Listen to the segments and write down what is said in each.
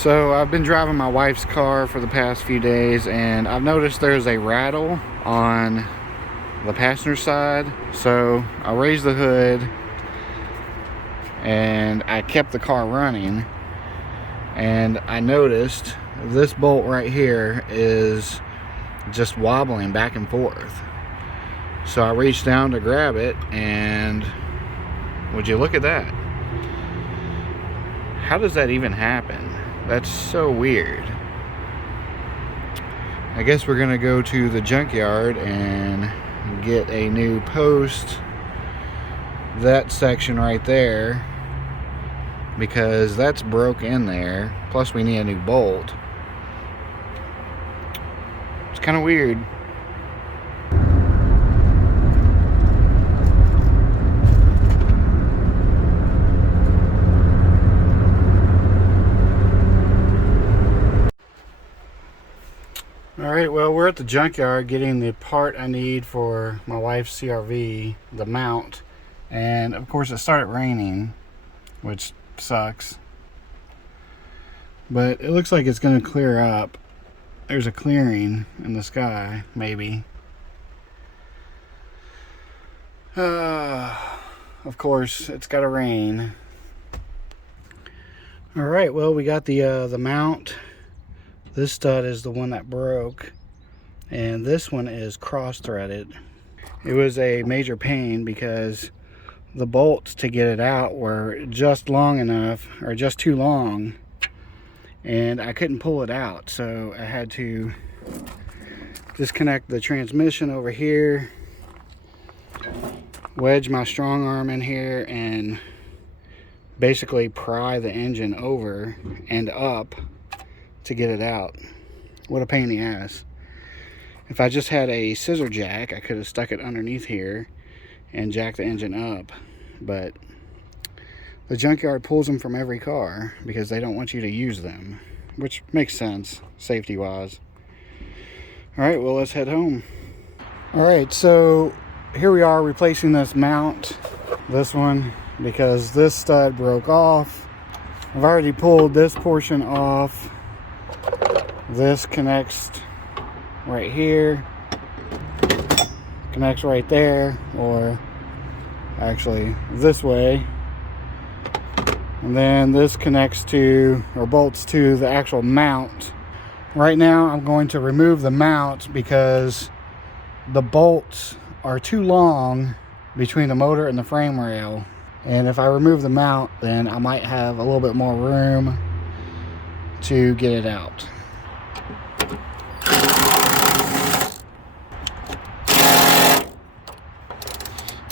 So I've been driving my wife's car for the past few days, and I've noticed there's a rattle on the passenger side. So I raised the hood and I kept the car running, and I noticed this bolt right here is just wobbling back and forth. So I reached down to grab it, and would you look at that? How does that even happen? That's so weird. I guess we're gonna go to the junkyard and get a new post, that section right there, because that's broke in there. Plus we need a new bolt. It's kind of weird. Alright, well, we're at the junkyard getting the part I need for my wife's CRV, the mount, and of course it started raining, which sucks. But it looks like it's going to clear up. There's a clearing in the sky, maybe. Of course, it's got to rain. Alright, well, we got the mount. This stud is the one that broke, and this one is cross-threaded. It was a major pain because the bolts to get it out were just long enough, or just too long, and I couldn't pull it out, so I had to disconnect the transmission over here, wedge my strong arm in here, and basically pry the engine over and up to get it out. What a pain in the ass. If I just had a scissor jack, I could have stuck it underneath here and jacked the engine up, but the junkyard pulls them from every car because they don't want you to use them, which makes sense safety wise. Alright, well, let's head home. Alright, so here we are replacing this mount, this one, because this stud broke off. I've already pulled this portion off. This connects right here, connects right there, or actually this way, and then this connects to, or bolts to, the actual mount. Right now I'm going to remove the mount because the bolts are too long between the motor and the frame rail, and if I remove the mount, then I might have a little bit more room to get it out.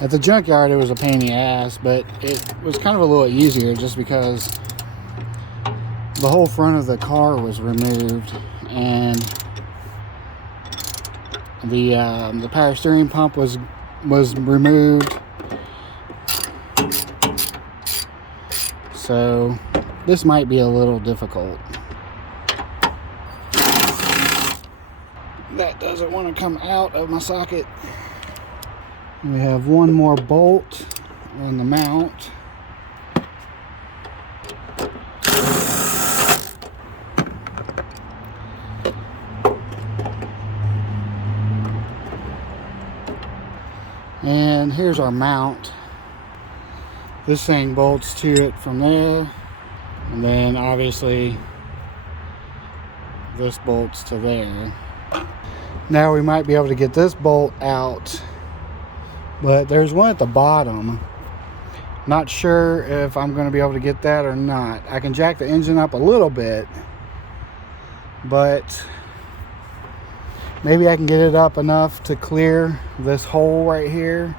At the junkyard, it was a pain in the ass, but it was kind of a little easier just because the whole front of the car was removed, and the power steering pump was removed. So this might be a little difficult. That doesn't want to come out of my socket. We have one more bolt on the mount. And here's our mount. This thing bolts to it from there, and then obviously this bolts to there. Now we might be able to get this bolt out, but there's one at the bottom. Not sure if I'm going to be able to get that or not. I can jack the engine up a little bit, but maybe I can get it up enough to clear this hole right here.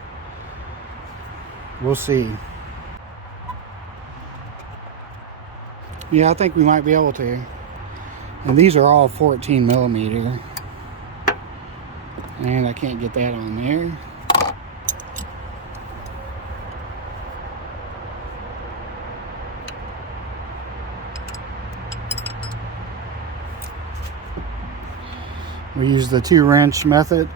We'll see. Yeah, I think we might be able to. And these are all 14 millimeter. And I can't get that on there. We use the 2-wrench method.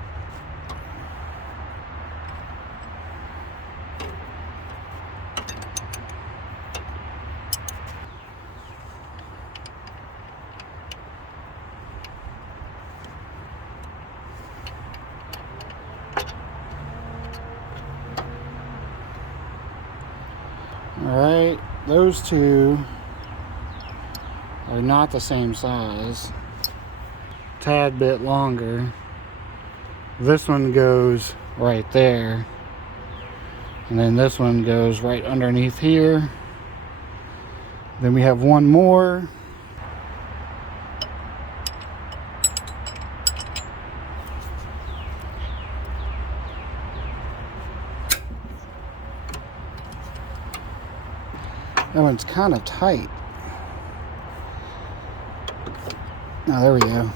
Alright, those two are not the same size. Tad bit longer. This one goes right there. And then this one goes right underneath here. Then we have one more. That one's kind of tight. Oh, there we go.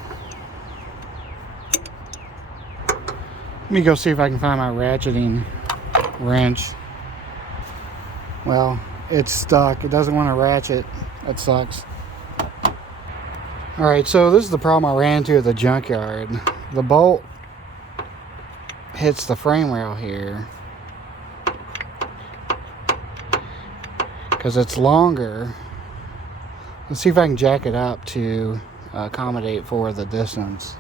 Let me go see if I can find my ratcheting wrench. Well, it's stuck. It doesn't want to ratchet. That sucks. Alright, so this is the problem I ran into at the junkyard. The bolt hits the frame rail here because it's longer. Let's see if I can jack it up to accommodate for the distance.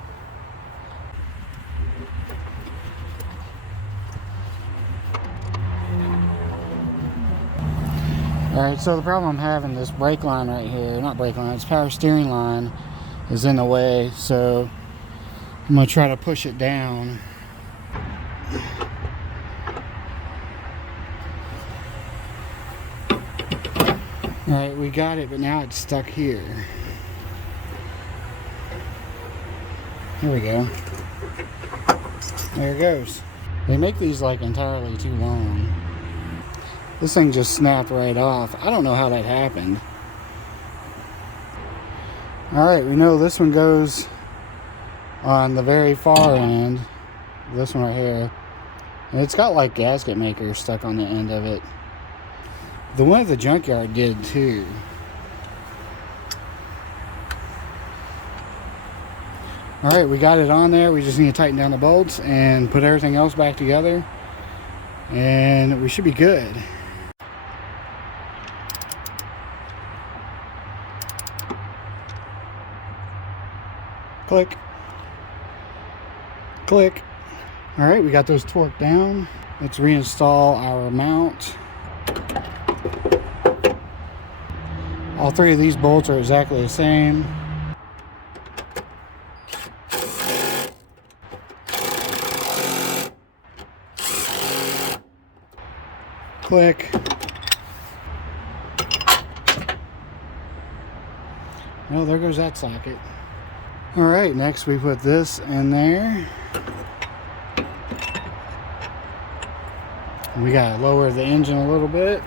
Alright, so the problem I'm having, this brake line right here, not brake line, it's power steering line, is in the way, so I'm going to try to push it down. Alright, we got it, but now it's stuck here. Here we go. There it goes. They make these like entirely too long. This thing just snapped right off. I don't know how that happened. Alright, we know this one goes on the very far end. This one right here. And it's got like gasket makers stuck on the end of it. The one at the junkyard did too. Alright, we got it on there. We just need to tighten down the bolts and put everything else back together. And we should be good. Click. Click. Alright, we got those torqued down. Let's reinstall our mount. All three of these bolts are exactly the same. Click. Well, there goes that socket. Alright, next we put this in there. We gotta lower the engine a little bit.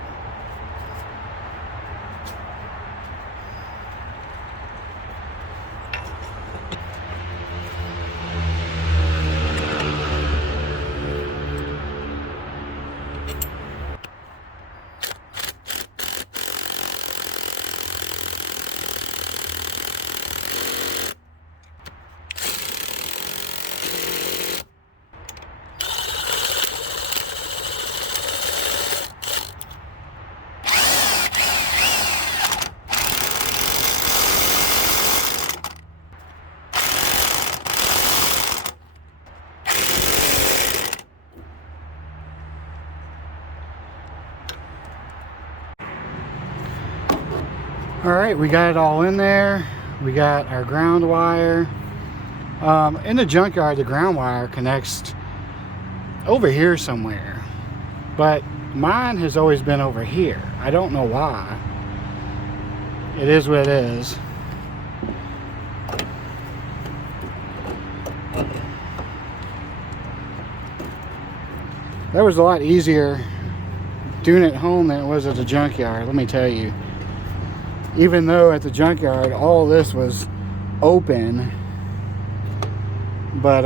Alright, we got it all in there. We got our ground wire. In the junkyard, the ground wire connects over here somewhere. But mine has always been over here. I don't know why. It is what it is. That was a lot easier doing it at home than it was at the junkyard, let me tell you. Even though at the junkyard all this was open, but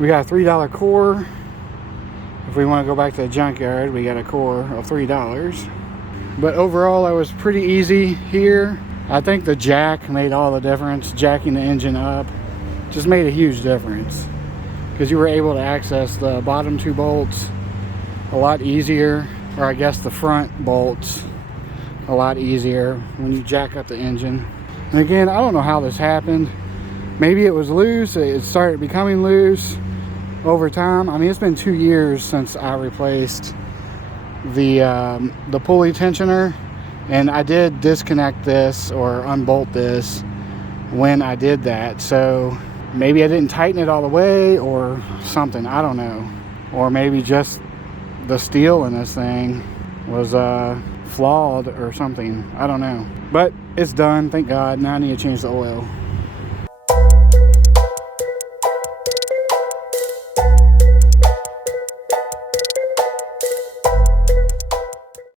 we got a $3 core. If we want to go back to the junkyard, we got a core of $3. But overall, it was pretty easy here. I think the jack made all the difference. Jacking the engine up just made a huge difference, because you were able to access the bottom two bolts a lot easier, or I guess the front bolts a lot easier when you jack up the engine. And again, I don't know how this happened. Maybe it was loose, it started becoming loose over time. I mean, it's been 2 years since I replaced the pulley tensioner, and I did disconnect this or unbolt this when I did that, so maybe I didn't tighten it all the way or something, I don't know. Or maybe just the steel in this thing was flawed or something, I don't know. But it's done, thank God. Now I need to change the oil.